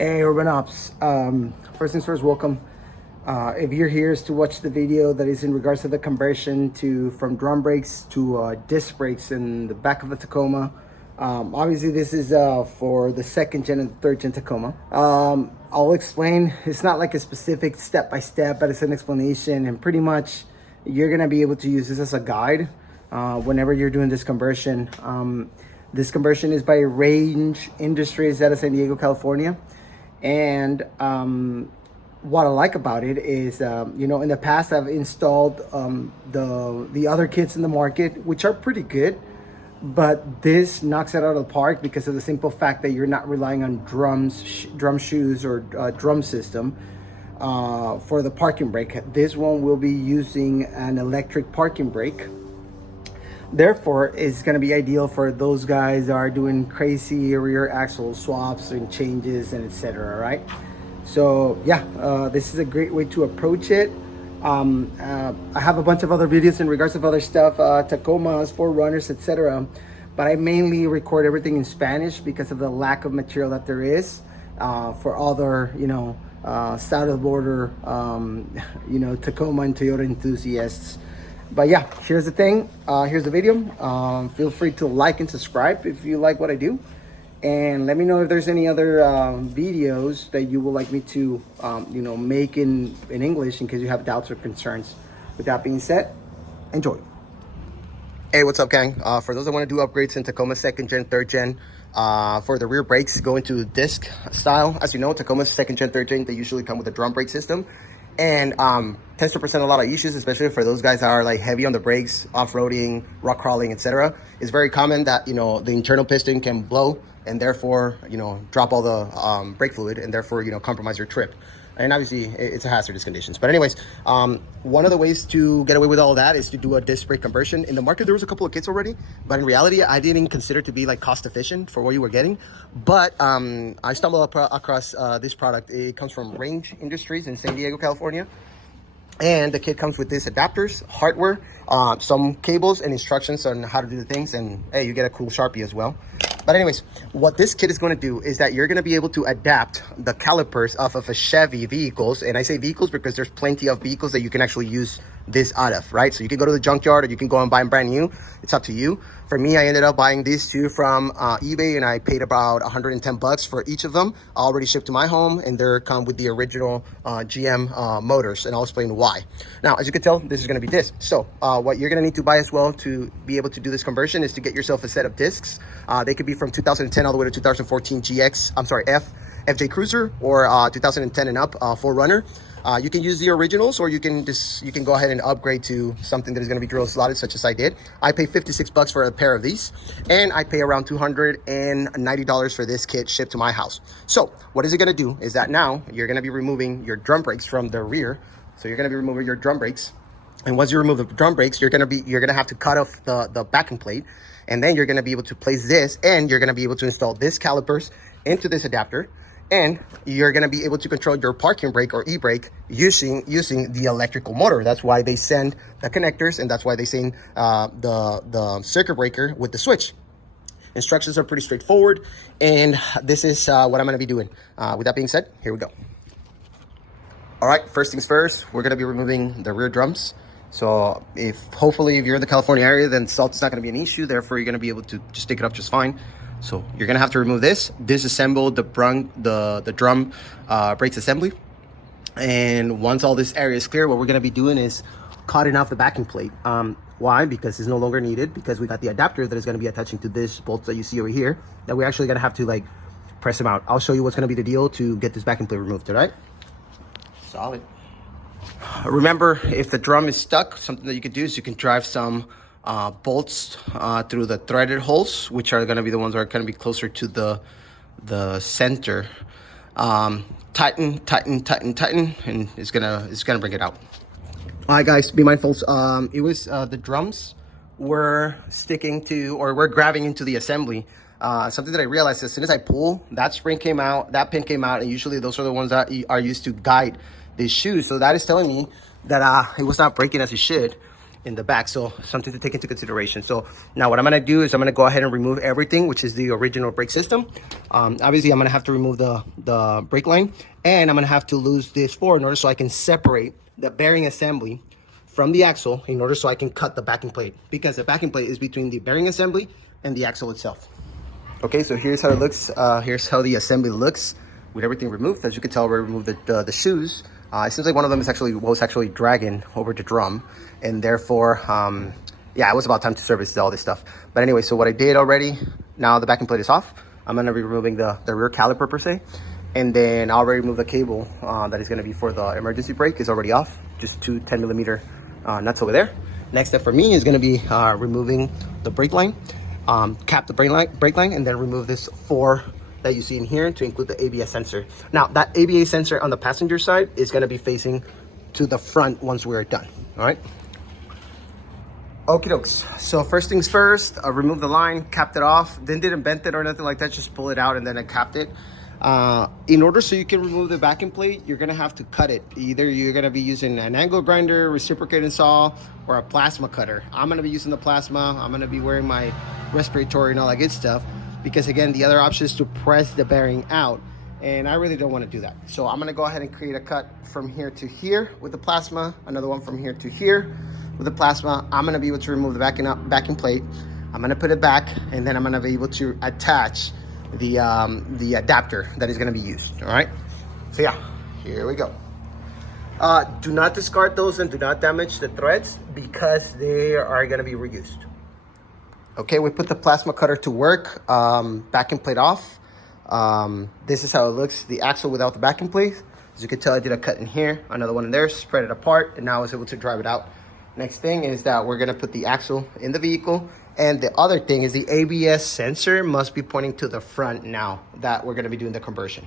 Hey, Urban.Ops. First things first, welcome. If you're here is to watch the video that is in regards to the conversion from drum brakes to disc brakes in the back of the Tacoma. Obviously, this is for the second gen and third gen Tacoma. I'll explain. It's not like a specific step by step, but it's an explanation, and pretty much you're gonna be able to use this as a guide whenever you're doing this conversion. This conversion is by Range Industries out of San Diego, California. And what I like about it is, in the past I've installed the other kits in the market, which are pretty good, but this knocks it out of the park because of the simple fact that you're not relying on drum shoes or drum system for the parking brake. This one will be using an electric parking brake. Therefore, it's going to be ideal for those guys that are doing crazy rear axle swaps and changes and etc. Right? So yeah, this is a great way to approach it. I have a bunch of other videos in regards of other stuff, Tacomas, 4Runners, etc. But I mainly record everything in Spanish because of the lack of material that there is for other, side of the border, Tacoma and Toyota enthusiasts. But yeah, here's the thing. Here's the video. Feel free to like and subscribe if you like what I do. And let me know if there's any other videos that you would like me to, make in English in case you have doubts or concerns. With that being said, enjoy. Hey, what's up, gang? For those that want to do upgrades in Tacoma 2nd gen, 3rd gen, for the rear brakes, go into disc style. As you know, Tacoma's 2nd gen, 3rd gen, they usually come with a drum brake system. And tends to present a lot of issues, especially for those guys that are like heavy on the brakes, off-roading, rock crawling, etc. It's very common that, the internal piston can blow and therefore, drop all the brake fluid and therefore, compromise your trip. And obviously it's a hazardous conditions. But anyways, one of the ways to get away with all that is to do a disc brake conversion. In the market, there was a couple of kits already, but in reality, I didn't consider it to be like cost efficient for what you were getting. But I stumbled across this product. It comes from Range Industries in San Diego, California. And the kit comes with these adapters, hardware, some cables and instructions on how to do the things. And hey, you get a cool Sharpie as well. But anyways, what this kit is going to do is that you're going to be able to adapt the calipers off of a Chevy vehicles. And I say vehicles because there's plenty of vehicles that you can actually use this out of, right? So you can go to the junkyard or you can go and buy them brand new. It's up to you. For me, I ended up buying these two from eBay, and I paid about 110 bucks for each of them. Already shipped to my home, and they're come with the original GM motors, and I'll explain why. Now, as you can tell, this is going to be disc. So what you're going to need to buy as well to be able to do this conversion is to get yourself a set of discs. They could be from 2010 all the way to 2014 FJ Cruiser, or 2010 and up 4Runner. You can use the originals, or you can go ahead and upgrade to something that is going to be drill slotted, such as I did. I pay 56 bucks for a pair of these, and I pay around $290 for this kit shipped to my house. So what is it going to do is that now you're going to be removing your drum brakes from the rear. So you're going to be removing your drum brakes, and once you remove the drum brakes, you're going to have to cut off the backing plate, and then you're going to be able to place this, and you're going to be able to install this calipers into this adapter. And you're going to be able to control your parking brake or e-brake using the electrical motor. That's why they send the connectors, and that's why they send the circuit breaker with the switch. Instructions are pretty straightforward, and this is what I'm going to be doing. With that being said, here we go. All right, first things first, we're going to be removing the rear drums. So hopefully if you're in the California area, then salt's not going to be an issue. Therefore, you're going to be able to just take it up just fine. So you're going to have to remove this, disassemble the drum brakes assembly. And once all this area is clear, what we're going to be doing is cutting off the backing plate. Why? Because it's no longer needed, because we got the adapter that is going to be attaching to this bolt that you see over here, that we're actually going to have to press them out. I'll show you what's going to be the deal to get this backing plate removed, all right? Solid. Remember, if the drum is stuck, something that you could do is you can drive some bolts through the threaded holes, which are going to be the ones that are going to be closer to the center. Tighten, and it's gonna bring it out. All right, guys, be mindful. It was the drums were sticking to, or were grabbing into the assembly. Something that I realized as soon as I pull, that spring came out, that pin came out, and usually those are the ones that are used to guide these shoes. So that is telling me that it was not breaking as it should. in the back. So something to take into consideration. So now what I'm gonna do is I'm gonna go ahead and remove everything, which is the original brake system. Obviously I'm gonna have to remove the brake line, and I'm gonna have to lose this forward in order so I can separate the bearing assembly from the axle in order so I can cut the backing plate, because the backing plate is between the bearing assembly and the axle itself. Okay, so here's how it looks. Here's how the assembly looks with everything removed. As you can tell, we removed the shoes. It seems like one of them was actually dragging over the drum, and therefore, yeah, it was about time to service all this stuff. But anyway, so what I did already, now the backing plate is off. I'm gonna be removing the rear caliper per se, and then I already removed the cable that is gonna be for the emergency brake is already off. Just two 10mm nuts over there. Next step for me is gonna be removing the brake line. Cap the brake line, and then remove this 4 that you see in here to include the ABS sensor. Now that ABS sensor on the passenger side is going to be facing to the front once we're done. All right. Okie dokes. So first things first, remove the line, capped it off, then didn't bend it or nothing like that, just pull it out and then I capped it. In order so you can remove the backing plate, you're gonna have to cut it. Either you're gonna be using an angle grinder, reciprocating saw, or a plasma cutter. I'm gonna be using the plasma. I'm gonna be wearing my respiratory and all that good stuff, because again, the other option is to press the bearing out, and I really don't want to do that. So I'm gonna go ahead and create a cut from here to here with the plasma, another one from here to here with the plasma. I'm gonna be able to remove the backing plate. I'm gonna put it back, and then I'm gonna be able to attach the adapter that is going to be used. All right, so yeah, here we go. Do not discard those and do not damage the threads, because they are going to be reused. Okay, we put the plasma cutter to work. Backing plate off. This is how it looks, the axle without the backing plate. As you can tell, I did a cut in here, another one in there, spread it apart, and now I was able to drive it out. Next thing is that we're going to put the axle in the vehicle. And the other thing is the ABS sensor must be pointing to the front now that we're going to be doing the conversion.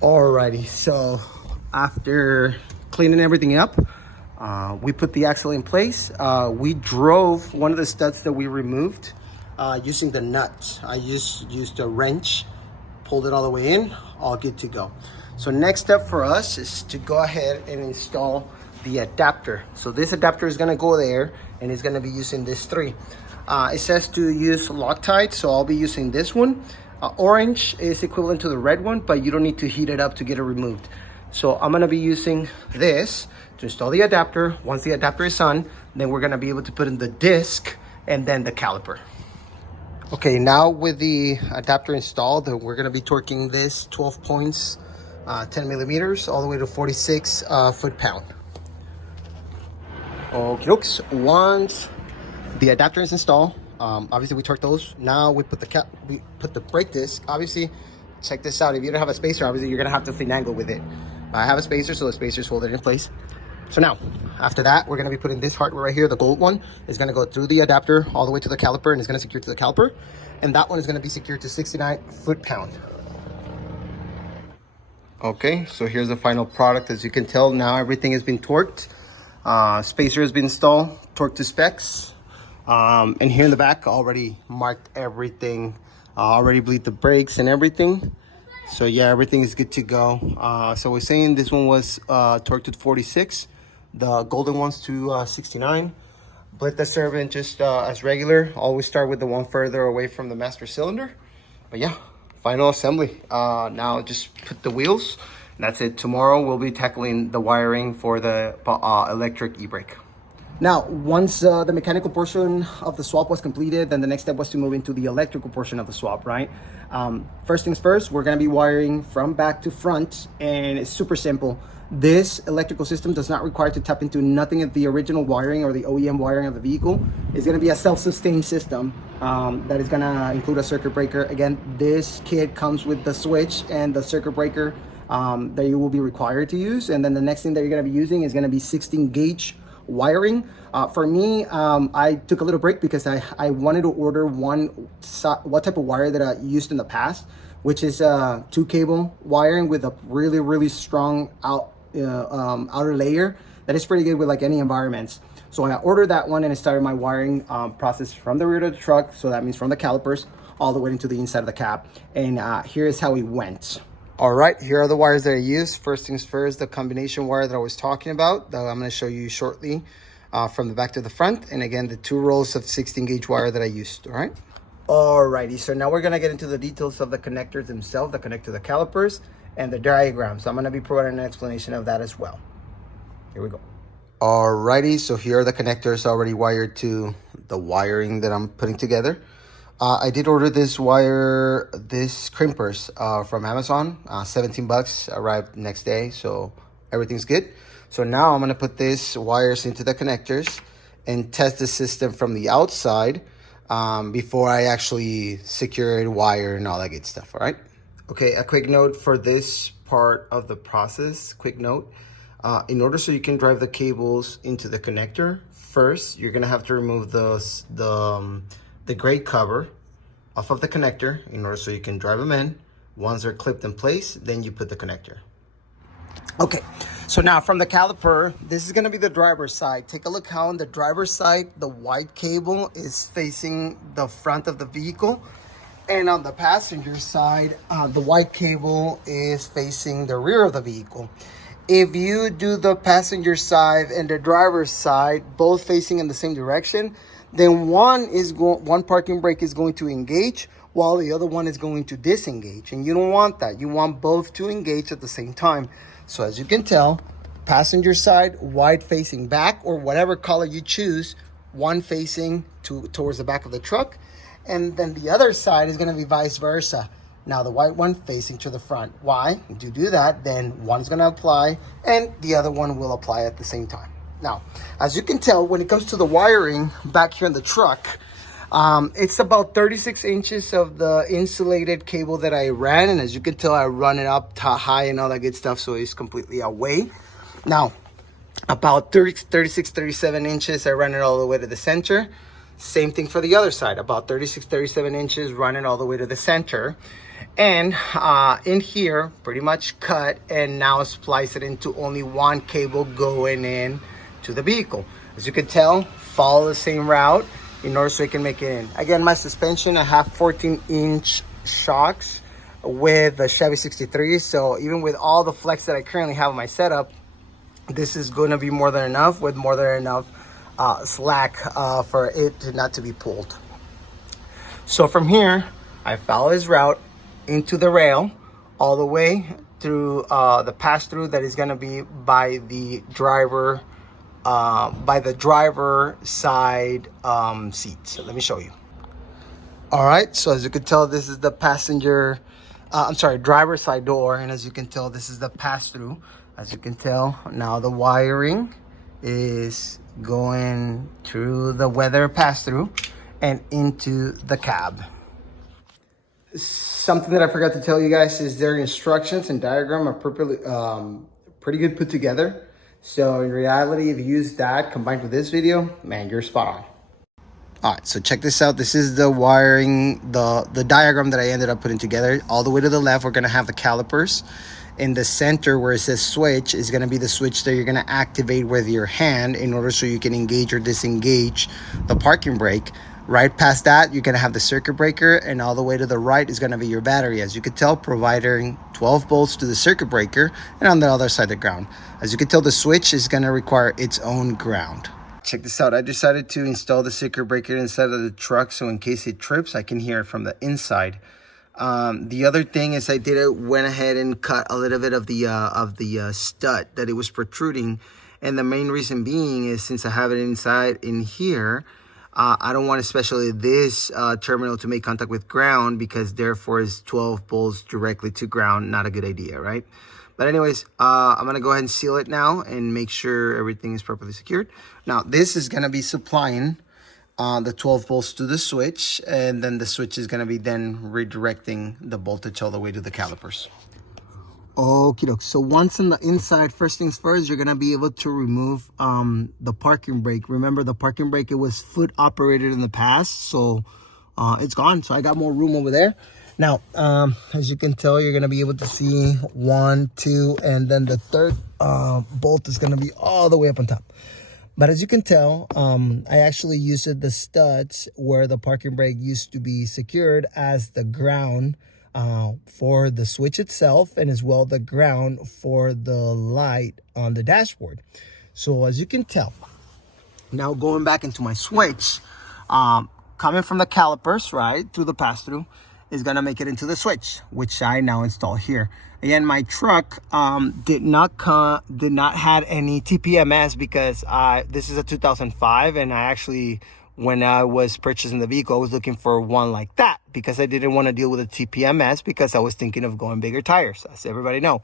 Alrighty, so after cleaning everything up, we put the axle in place. We drove one of the studs that we removed using the nut. I used a wrench, pulled it all the way in, all good to go. So next step for us is to go ahead and install the adapter. So this adapter is going to go there, and it's going to be using this 3. It says to use Loctite, so I'll be using this one. Orange is equivalent to the red one, but you don't need to heat it up to get it removed. So I'm going to be using this to install the adapter. Once the adapter is on, then we're going to be able to put in the disc and then the caliper. Okay, now with the adapter installed, we're going to be torquing this 12 points, 10mm, all the way to 46 foot-pound. Okay, folks. Once the adapter is installed, obviously we torque those. Now we put the brake disc. Obviously, check this out. If you don't have a spacer, obviously you're gonna have to finagle with it. I have a spacer, so the spacer's holding it in place. So now, after that, we're gonna be putting this hardware right here. The gold one is gonna go through the adapter all the way to the caliper, and it's gonna secure to the caliper. And that one is gonna be secured to 69 foot-pound. Okay, so here's the final product. As you can tell, now everything has been torqued. Spacer has been installed, torqued to specs. And here in the back, already marked everything. Already bleed the brakes and everything. So yeah, everything is good to go. So we're saying this one was torqued to 46. The golden ones to 69. Bleed the servant just as regular. Always start with the one further away from the master cylinder. But yeah, final assembly. Now just put the wheels. That's it. Tomorrow we'll be tackling the wiring for the electric e-brake. Now, once the mechanical portion of the swap was completed, then the next step was to move into the electrical portion of the swap, right? First things first, we're going to be wiring from back to front, and it's super simple. This electrical system does not require to tap into nothing of the original wiring or the OEM wiring of the vehicle. It's going to be a self-sustained system that is going to include a circuit breaker. Again, this kit comes with the switch and the circuit breaker that you will be required to use. And then the next thing that you're going to be using is going to be 16 gauge wiring. For me, I took a little break because I wanted to order what type of wire that I used in the past, which is 2 cable wiring with a really strong outer layer that is pretty good with like any environments. So I ordered that one, and I started my wiring process from the rear of the truck. So that means from the calipers all the way into the inside of the cab. And here's how it went. All right, here are the wires that I used. First things first, the combination wire that I was talking about that I'm going to show you shortly. from the back to the front. And again, the 2 rolls of 16 gauge wire that I used, all right? Alrighty, so now we're gonna get into the details of the connectors themselves that connect to the calipers and the diagram. So I'm gonna be providing an explanation of that as well. Here we go. Alrighty, so here are the connectors already wired to the wiring that I'm putting together. I did order this crimpers from Amazon. 17 bucks, arrived next day, so everything's good. So now I'm gonna put these wires into the connectors and test the system from the outside before I actually secure it, wire, and all that good stuff, all right? Okay, a quick note for this part of the process, quick note. In order so you can drive the cables into the connector, first, you're gonna have to remove the gray cover off of the connector in order so you can drive them in. Once they're clipped in place, then you put the connector. Okay, so now from the caliper, this is gonna be the driver's side. Take a look how on the driver's side, the white cable is facing the front of the vehicle. And on the passenger side, the white cable is facing the rear of the vehicle. If you do the passenger side and the driver's side, both facing in the same direction, then one parking brake is going to engage while the other one is going to disengage. And you don't want that. You want both to engage at the same time. So as you can tell, passenger side, white facing back, or whatever color you choose, one facing towards the back of the truck. And then the other side is gonna be vice versa. Now the white one facing to the front. Why? If you do that, then one is gonna apply and the other one will apply at the same time. Now, as you can tell, when it comes to the wiring back here in the truck, it's about 36 inches of the insulated cable that I ran. And as you can tell, I run it up high and all that good stuff, so it's completely away. Now, about 36, 37 inches, I ran it all the way to the center. Same thing for the other side, about 36, 37 inches, run it all the way to the center. And in here, pretty much cut and now splice it into only one cable going in to the vehicle. As you can tell, follow the same route in order so you can make it in. Again, my suspension, I have 14-inch shocks with the Chevy 63. So even with all the flex that I currently have in my setup, this is going to be more than enough, with more than enough slack for it not to be pulled. So from here, I follow this route into the rail all the way through the pass-through that is going to be by the driver side seat. So let me show you. All right, so as you can tell, this is the driver side door, and as you can tell, this is the pass-through. As you can tell, now the wiring is going through the weather pass-through and into the cab. Something that I forgot to tell you guys is their instructions and diagram are pretty good put together. So in reality, if you use that combined with this video, man, you're spot on. All right, so check this out. This is the wiring, the diagram that I ended up putting together. All the way to the left, we're gonna have the calipers. In the center where it says switch is going to be the switch that you're going to activate with your hand in order so you can engage or disengage the parking brake. Right past that, you're going to have the circuit breaker, and all the way to the right is going to be your battery. As you can tell, providing 12 volts to the circuit breaker, and on the other side, the ground. As you can tell, the switch is going to require its own ground. Check this out. I decided to install the circuit breaker inside of the truck, so in case it trips, I can hear it from the inside. The other thing is went ahead and cut a little bit of the stud that it was protruding, and the main reason being is since I have it inside in here, I don't want especially this terminal to make contact with ground, because therefore is 12 volts directly to ground. Not a good idea, right? But anyways, I'm gonna go ahead and seal it now and make sure everything is properly secured. Now this is gonna be supplying the 12 volts to the switch, and then the switch is going to be then redirecting the voltage all the way to the calipers. Okie doke. So once in the inside, first things first, you're going to be able to remove the parking brake. Remember, the parking brake, it was foot operated in the past, so it's gone. So I got more room over there. Now, as you can tell, you're going to be able to see 1, 2, and then the third bolt is going to be all the way up on top. But as you can tell, I actually used the studs where the parking brake used to be secured as the ground for the switch itself, and as well the ground for the light on the dashboard. So as you can tell, Now going back into my switch, coming from the calipers, right, through the pass-through, is gonna make it into the switch, which I now install here. Again, my truck did not had any TPMS because this is a 2005, and I actually, when I was purchasing the vehicle, I was looking for one like that because I didn't want to deal with a TPMS because I was thinking of going bigger tires, as everybody know.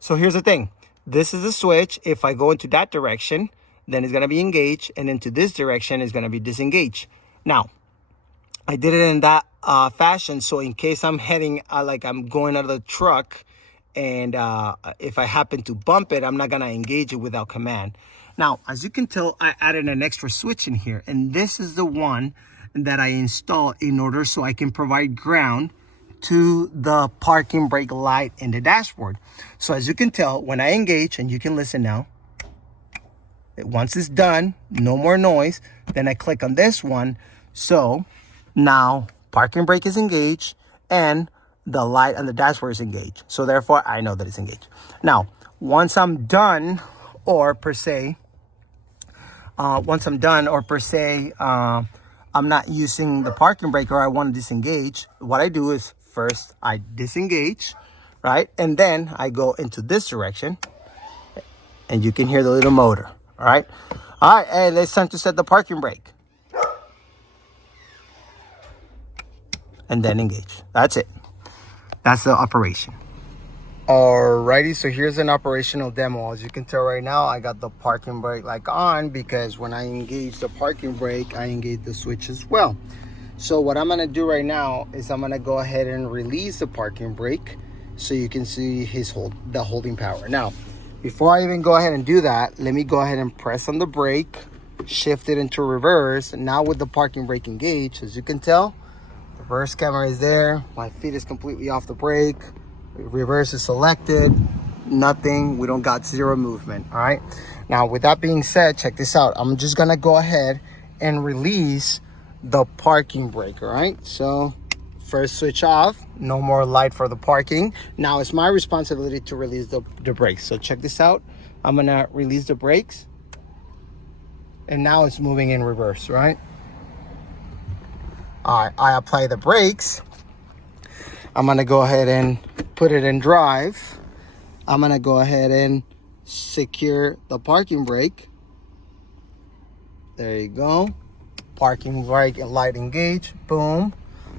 So here's the thing. This is the switch. If I go into that direction, then it's going to be engaged, and into this direction is going to be disengaged. Now, I did it in that fashion, so in case I'm heading, like I'm going out of the truck, and if I happen to bump it, I'm not going to engage it without command. Now, as you can tell, I added an extra switch in here, and this is the one that I installed in order so I can provide ground to the parking brake light in the dashboard. So as you can tell, when I engage, and you can listen now, once it's done, no more noise, then I click on this one. So now parking brake is engaged and the light on the dashboard is engaged. So therefore I know that it's engaged. Now, once I'm done, or per se, I'm not using the parking brake, or I want to disengage, what I do is first I disengage, right? And then I go into this direction, and you can hear the little motor. All right, and it's time to set the parking brake. And then engage. That's it. That's the operation. Alrighty, so here's an operational demo. As you can tell right now, I got the parking brake like on, because when I engage the parking brake, I engage the switch as well. So what I'm gonna do right now is I'm gonna go ahead and release the parking brake so you can see the holding power. Now, before I even go ahead and do that, let me go ahead and press on the brake, shift it into reverse. Now with the parking brake engaged, as you can tell, the reverse camera is there. My feet is completely off the brake. Reverse is selected. Nothing. We don't got zero movement. All right. Now, with that being said, check this out. I'm just going to go ahead and release the parking brake. All right. So first switch off, no more light for the parking. Now it's my responsibility to release the brakes. So check this out. I'm gonna release the brakes, and now it's moving in reverse, right? All right, I apply the brakes. I'm gonna go ahead and put it in drive. I'm gonna go ahead and secure the parking brake. There you go. Parking brake and light engaged. Boom.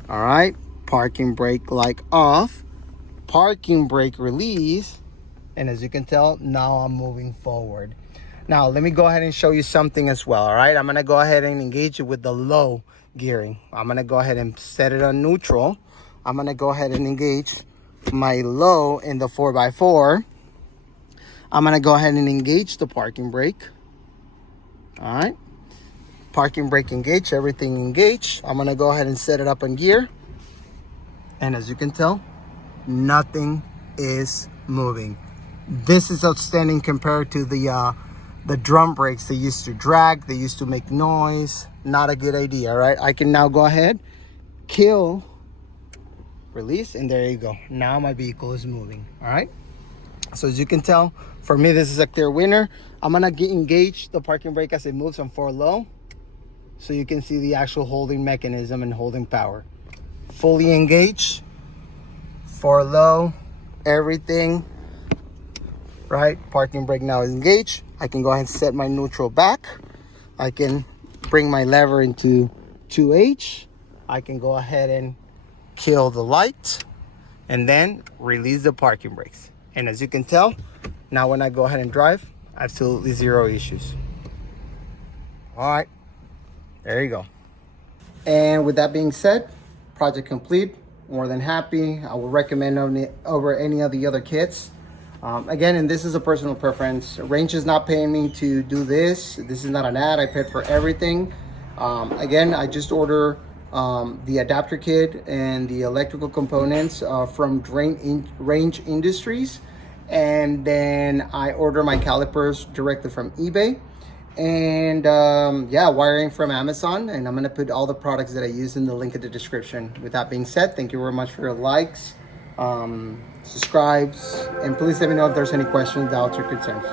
All right, parking brake light off, parking brake release, and as you can tell, now I'm moving forward. Now let me go ahead and show you something as well. All right, I'm gonna go ahead and engage it with the low gearing. I'm gonna go ahead and set it on neutral. I'm gonna go ahead and engage my low in the 4x4. I'm gonna go ahead and engage the parking brake. All right, parking brake engaged, everything engaged. I'm gonna go ahead and set it up in gear, and as you can tell, nothing is moving. This is outstanding compared to the drum brakes. They used to drag, they used to make noise. Not a good idea. All right, I can now go ahead, kill, release, and there you go. Now my vehicle is moving. All right, so as you can tell, for me this is a clear winner. I'm gonna engage the parking brake as it moves on 4 low, so you can see the actual holding mechanism and holding power. Fully engaged, 4 low, everything, right? Parking brake now is engaged. I can go ahead and set my neutral back. I can bring my lever into 2H. I can go ahead and kill the light, and then release the parking brakes. And as you can tell, now when I go ahead and drive, absolutely zero issues. All right, there you go. And with that being said, project complete. More than happy. I would recommend over any of the other kits. Again, and this is a personal preference. Range is not paying me to do this. This is not an ad. I paid for everything. Again, I just order the adapter kit and the electrical components from Range Industries, and then I order my calipers directly from eBay, and yeah, wiring from Amazon. And I'm gonna put all the products that I use in the link in the description. With that being said, thank you very much for your likes, subscribes, and please let me know if there's any questions, doubts, or concerns.